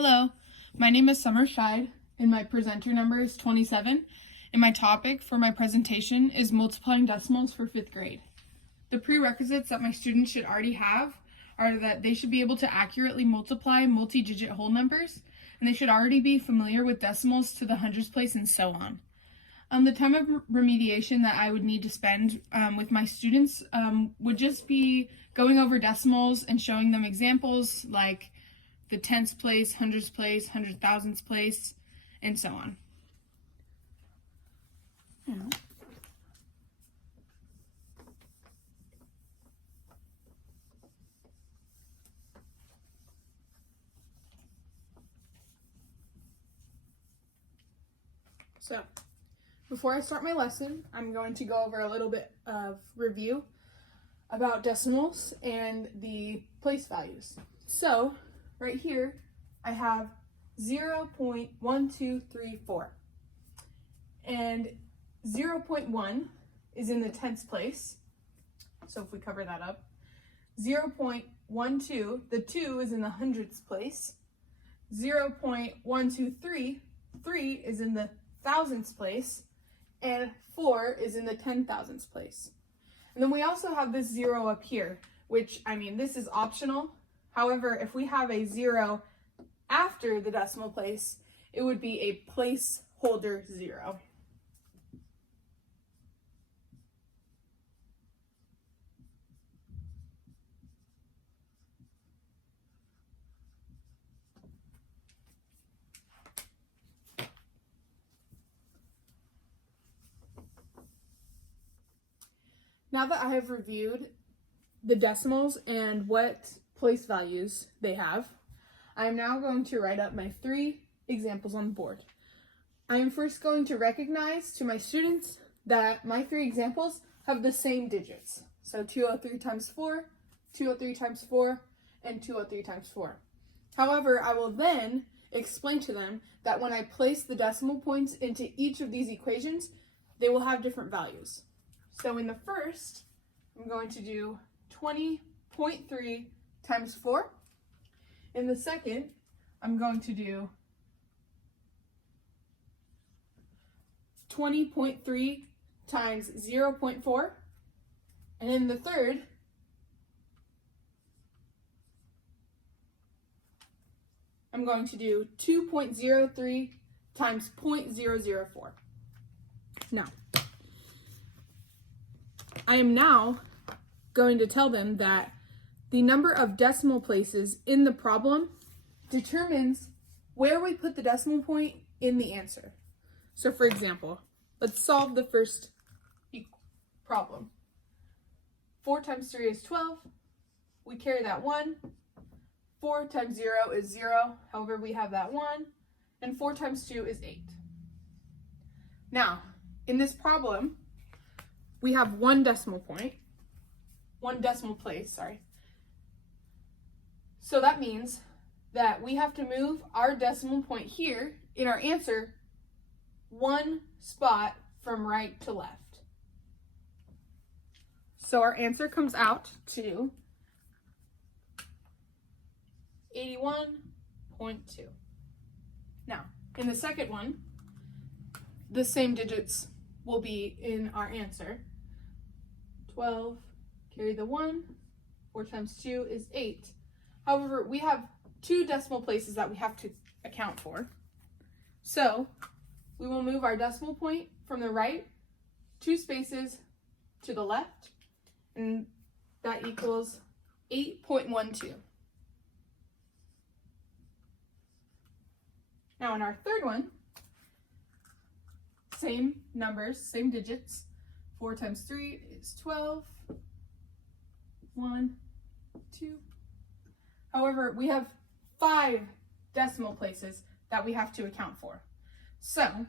Hello, my name is Summer Scheid, and my presenter number is 27, and my topic for my presentation is multiplying decimals for 5th grade. The prerequisites that my students should already have are that they should be able to accurately multiply multi-digit whole numbers, and they should already be familiar with decimals to the hundreds place and so on. The time of remediation that I would need to spend with my students would just be going over decimals and showing them examples like the tenths place, hundredths place, hundred thousandths place, and so on. So, before I start my lesson, I'm going to go over a little bit of review about decimals and the place values. So, right here, I have 0.1234, and 0.1 is in the tenths place, so if we cover that up, 0.12, the 2 is in the hundredths place, 0.123, 3 is in the thousandths place, and 4 is in the 10,000ths place. And then we also have this 0 up here, which, this is optional. However, if we have a 0 after the decimal place, it would be a placeholder 0. Now that I have reviewed the decimals and what place values they have, I am now going to write up my 3 examples on the board. I am first going to recognize to my students that my 3 examples have the same digits. So 203 times 4, 203 times 4, and 203 times 4. However, I will then explain to them that when I place the decimal points into each of these equations, they will have different values. So in the first, I'm going to do 20.3 times 4. In the second, I'm going to do 20.3 times 0.4. And in the third, I'm going to do 2.03 times 0.004. Now, I am now going to tell them that the number of decimal places in the problem determines where we put the decimal point in the answer. So for example, let's solve the first problem. 4 times 3 is 12. We carry that 1. 4 times 0 is 0. However, we have that 1. And 4 times 2 is 8. Now, in this problem, we have one decimal place, sorry. So that means that we have to move our decimal point here in our answer 1 spot from right to left. So our answer comes out to 81.2. Now, in the second one, the same digits will be in our answer. 12, carry the 1, 4 times 2 is 8. However, we have 2 decimal places that we have to account for. So, we will move our decimal point from the right 2 spaces to the left, and that equals 8.12. Now in our third one, same numbers, same digits. 4 times 3 is 12. 1, 2. However, we have 5 decimal places that we have to account for. So,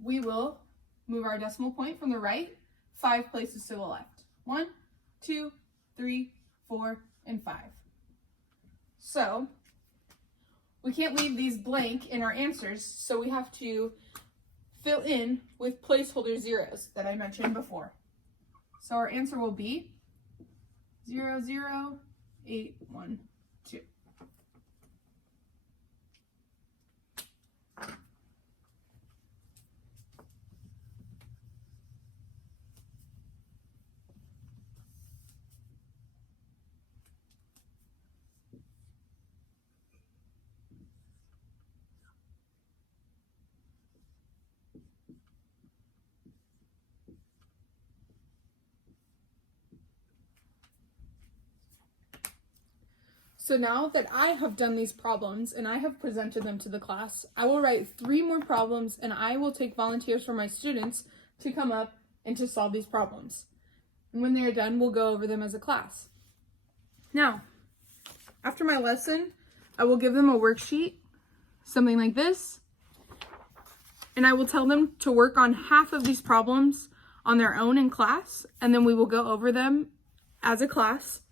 we will move our decimal point from the right 5 places to the left. 1, 2, 3, 4, and 5. So, we can't leave these blank in our answers, so we have to fill in with placeholder zeros that I mentioned before. So our answer will be 0081. 2. So now that I have done these problems and I have presented them to the class, I will write 3 more problems and I will take volunteers from my students to come up and to solve these problems. And when they are done, we'll go over them as a class. Now, after my lesson, I will give them a worksheet, something like this, and I will tell them to work on half of these problems on their own in class, and then we will go over them as a class.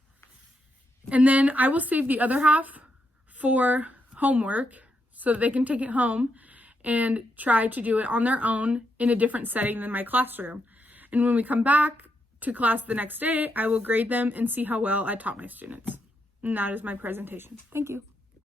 And then I will save the other half for homework so that they can take it home and try to do it on their own in a different setting than my classroom. And when we come back to class the next day, I will grade them and see how well I taught my students. And that is my presentation. Thank you.